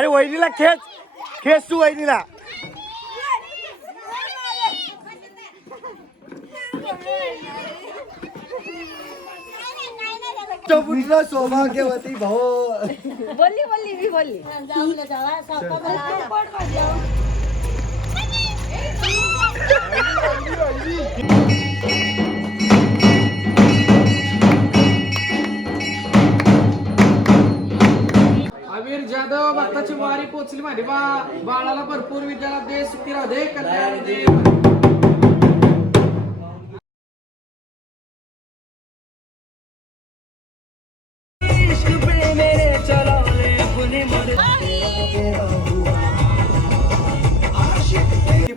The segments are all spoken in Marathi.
अरे वहिनीला खेच खेच तू वहिनीला. पुढलं सौभाग्यवती भाऊ बोलली बोलली मी बोलली. अवीर जाधव भक्ताची वारी पोचली माझी बाळाला भरपूर विद्याला दे, सुखी राहू दे, कल्याण दे.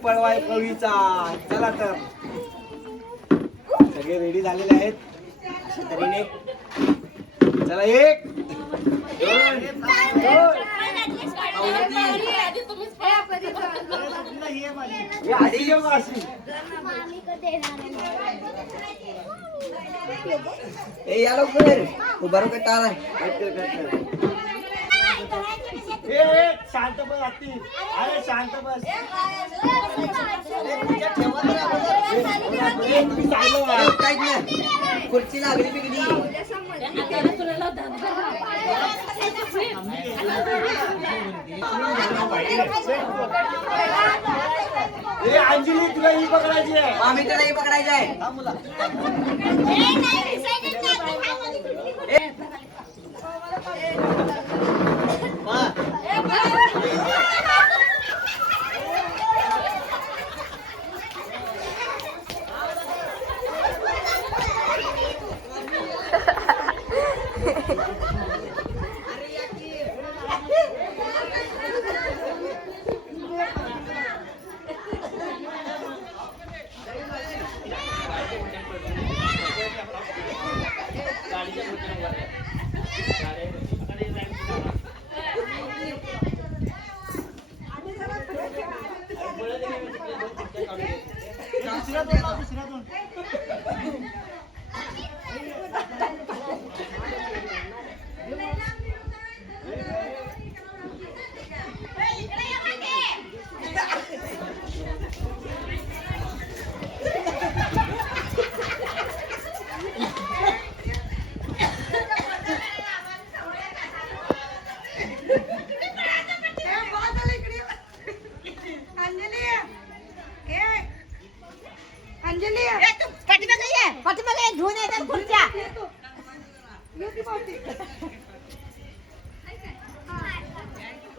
पळवाय कवीचा. चला तर सगळे रेडी झालेले आहेत अशा तऱ्हेने. चला 1 2 या लवकर उभारू का टाळा. शांत बस आती. अरे शांत बस. खुर्ची लागली बिगडी. अंजली तुला ही पकडायची आहे. आम्ही त्याला ही पकडायची आहे. घेऊन येतात खुर्च्या.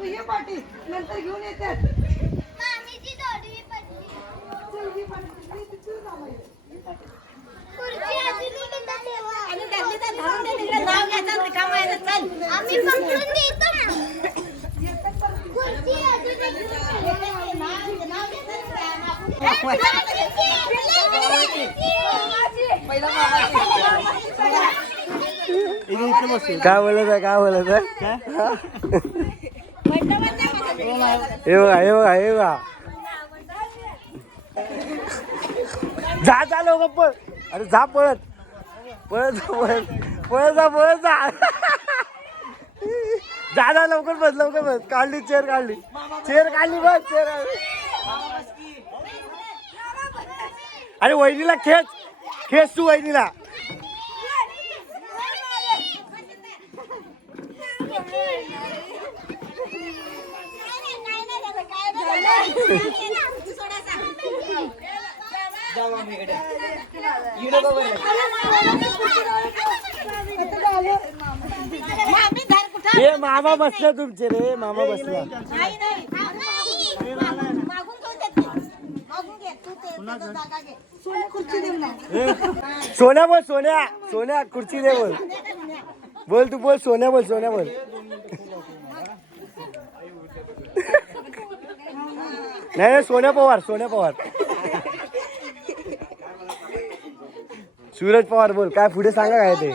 ये पाठी नंतर घेऊन येतात. काय बोलत आहे काय बोलत आहे. हे बघा हे बघा हे बघा. जा जा लवकर पळ. अरे जा पळत पळत पळत पळत जा पळत जा. जा जा लवकर बस लवकर बस. काढली चेअर काढली चेअर काढली बस चेअर काढली. अरे वहिनीला खेच खेच तू वहिनीला. हे मामा बसला तुमचे रे. मामा बसला. सोन्या बोल सोन्या सोन्या खुर्ची दे बोल. बोल तू बोल सोन्या बोल सोन्या बोल. नाही सोन्या पवार सोन्या पवार. सूरज पवार बोल. काय पुढे सांगा काय ते.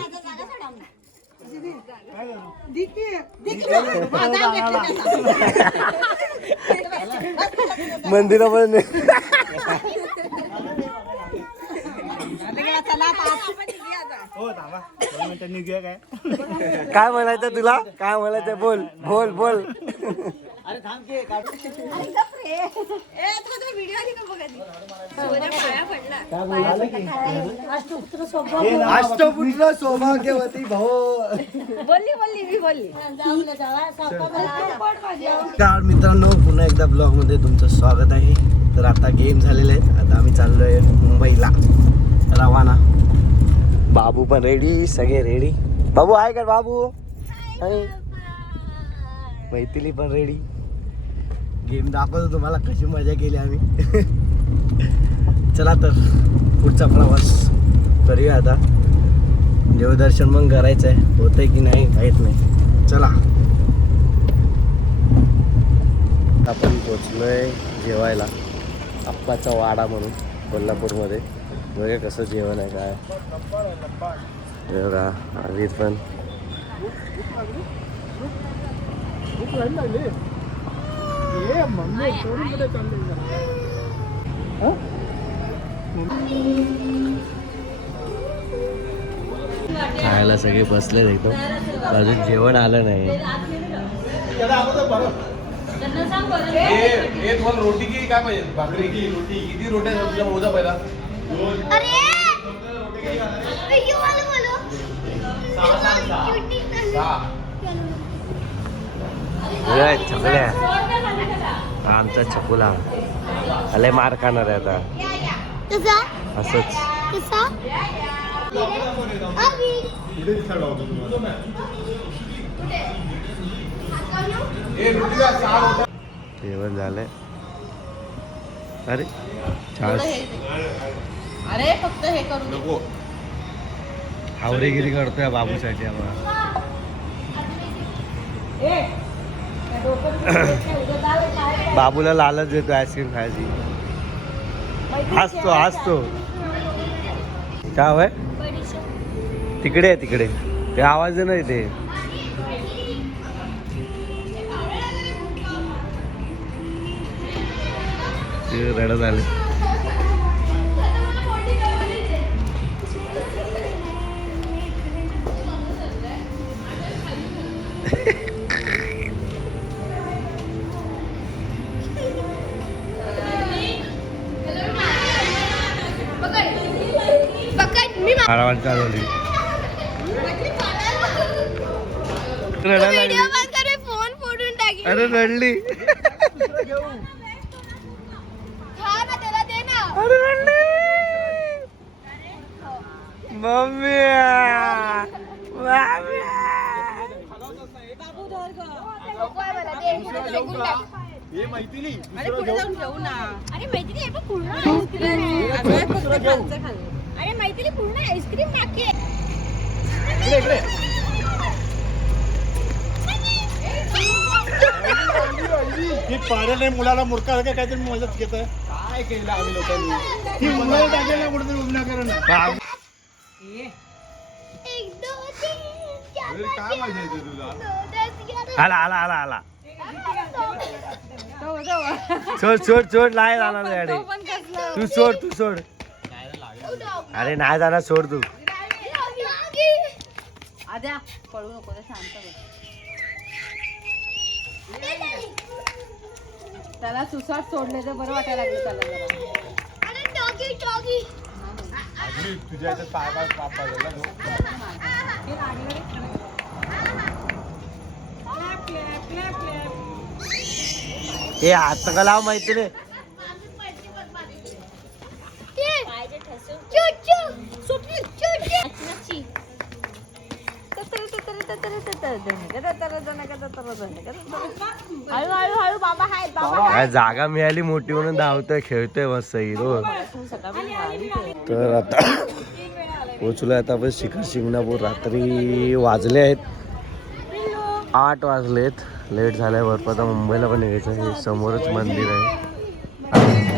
मंदिरापर्यंत काय म्हणायचं तुला? काय म्हणायचं? बोल बोल बोल. अष्टपुत्र सौभाग्यवती भाऊ. बोलली मी बोलली. नमस्कार मित्रांनो, पुन्हा एकदा ब्लॉग मध्ये तुमचं स्वागत आहे. तर आता गेम झालेले आहेत. आता आम्ही चाललोय मुंबईला रवाना. बाबू पण रेडी, सगळे रेडी. बाबू आहे का? बाबू आहे. मैथिली पण रेडी. गेम दाखवतो तुम्हाला कशी मजा केली आम्ही. चला तर पुढचा प्रवास करूया. आता देवदर्शन मग करायचं आहे, होतंय की नाही माहीत नाही. चला आपण पोचलोय जेवायला अप्पाचा वाडा म्हणून कोल्हापूरमध्ये. बघा कसं जेवण आहे काय. बघा आधीच पण खायला सगळे बसले एकदम. अजून जेवण आलं नाही. रोटी की काय पाहिजे? भाकरी की रोटी? किती रोट्या तुझ्या मोजा पहिला? छकुल्या, आमचा छकुला लय मार खाणार आहे आता. असंच जेवण झालंय. अरे छान. अरे फक्त हे करू. हावरेगिरी करतोय बाबूसाठी आम्हाला. बाबूला लालच देतो आईस्क्रीम खायची. हसतो हसतो. काय होय? तिकडे आहे तिकडे. ते आवाज नाही ते. रडत आले. आरामात चालवली. फोन फोडून टाकी. अरे रडली. अरे रडली. मम्मी हे मैथिली अरे मैत्री हे पण पूर्ण आईस्क्रीम. अरे मैत्री पूर्ण आईस्क्रीम टाके. पाण्याने मुलाला मूर्खा काहीतरी मदत घेत काय केलं आम्ही लोकांनी? ही मुलाला टाकायला कुठेतरी उभा करा ना. काय माहिती तुला? आला आला आला आला. सोड सोड सोड. नाही जाणार गाडी. तू सोड तू सोड. अरे नाही जाणार, सोड तू. आद्या पळू नको. शांत बस. त्याला सुसाट सोडले तर बरं वाटायला लागलं त्याला जरा. तुझ्या इथे पाय पाय पाप पडला हे हात का लाव मैत्री. हळूहळू बाबा हाय बाबा. काय जागा मिळाली मोठी म्हणून धावतोय खेळतोय मस्त हिरो. तर आता पोचलोय आता आपण शिखर शिंगणापूर. रात्री वाजले आहेत 8 वाजलेत. लेट झालाय भरपूर. आता मुंबईला पण निघायचं. हे समोरच मंदिर आहे.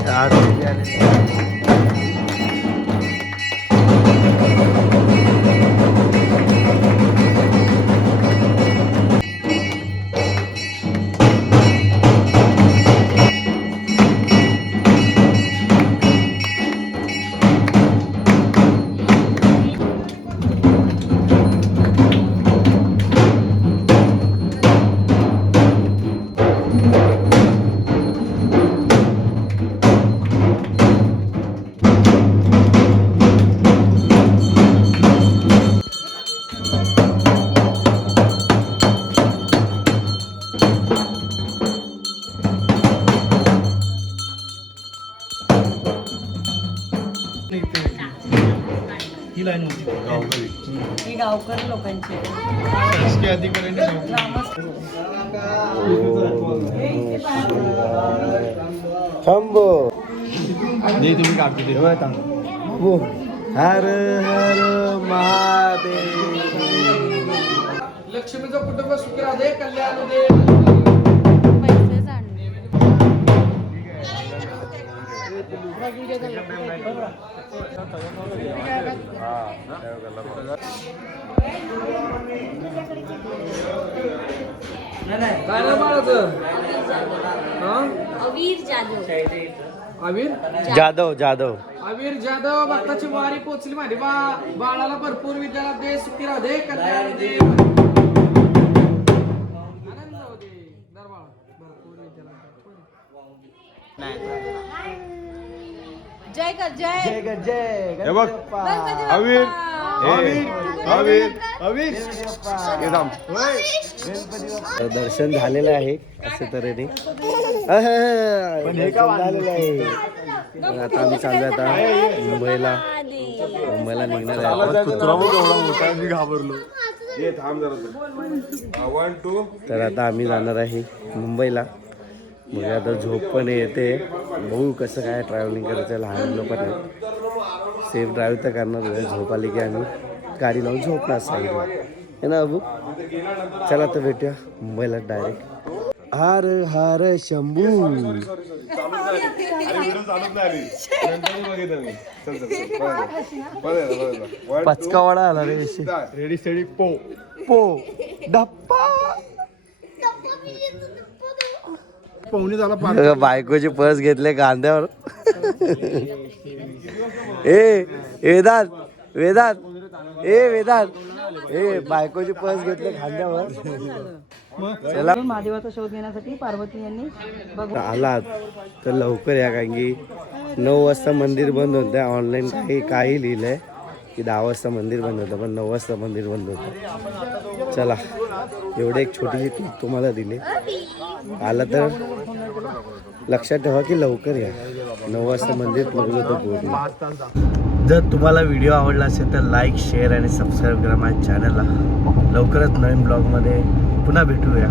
8 वाजले. ही लाईन होती गावकरी ही गावकरी लोकांची आहे. शासकीय अधिकाऱ्यांनी थांबो नाही तुम्ही काढतो ते हो. हर हर महादेव. लक्ष्मीचं कुटुंब सुखी राहू दे, कल्याण होऊ दे. पैसेच आणले. काय नाव बाळाचं? हा? अवीर जाधव. अवीर जाधव जाधव. अवीर जाधव भक्ताची वारी पोचली माझी बाळाला भरपूर विद्याला दे, सुखी राहू दे, कल्याण होऊ दे. आनंद राहू दे. धर बाळा, भरपूर विद्याला जय कर जय. हे बघ अवीर दर्शन झालेलं आहे असे तऱ्हेने. दर्शन झालेलं आहे. तर आता आम्ही चाललो आता मुंबईला निघणार आहे आता. मी घाबरलो तर आता आम्ही जाणार आहे मुंबईला. मग आता झोप पण येते. बघू कसं काय ट्रॅव्हलिंग करायचं. लहान मुलं पण आहेत. सेफ ड्राईव्ह तर करणार आहे. झोप आली की आम्ही गाडी लावून झोपणार साईडला है ना अबू. चला तर भेटूया मुंबईला डायरेक्ट. हर हर शंभू. पचकावाडा आला रे. रेडी स्टेडी पो पो डप्पा. पाहुणे झाला बायकोची पर्स घेतले कांद्यावर. ए वेदांत वेदांत ए वेदांत ए बायकोची पर्स घेतले खांद्यावर. चला महादेवाचा शोध घेण्यासाठी पार्वती यांनी बघू आलात तर लवकर या. कारण की 9 वाजता मंदिर बंद होतं. ऑनलाईन काही लिहिलंय की 10 वाजता मंदिर बंद होतं, पण 9 वाजता मंदिर बंद होतं. चला एवढे एक छोटीशी क्लिप तुम्हाला दिली. आला तर लक्षात ठेवा की लवकर या. 9 वाजता मंदिर क्लोज होतं पूर्ण. जर तुम्हाला व्हिडिओ आवडला असेल तर लाईक शेअर आणि सबस्क्राईब करा माझ्या चॅनलला. लवकरच नवीन ब्लॉगमध्ये पुन्हा भेटूया.